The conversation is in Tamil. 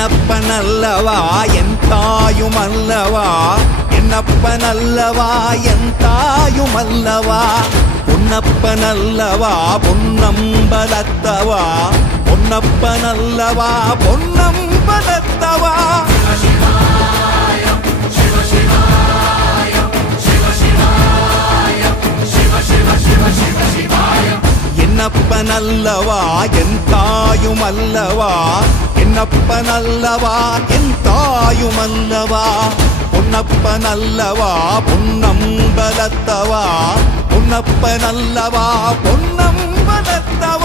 என்னப்பனல்லவா என் தாயுமல்லவா, என்னப்பனல்லவா என் தாயுமல்லவா, பொன்னப்பனல்லவா பொன்னம்பலத்தவா, பொன்னப்பனல்லவா பொன்னம்பலத்தவா. என்னப்பனல்லவா என் தாயுமல்லவா, என்னப்பனல்லவா என் தாயுமல்லவா, பொன்னப்பனல்லவா பொன்னம்பலத்தவா, பொன்னப்பனல்லவா பொன்னம்பலத்தவா.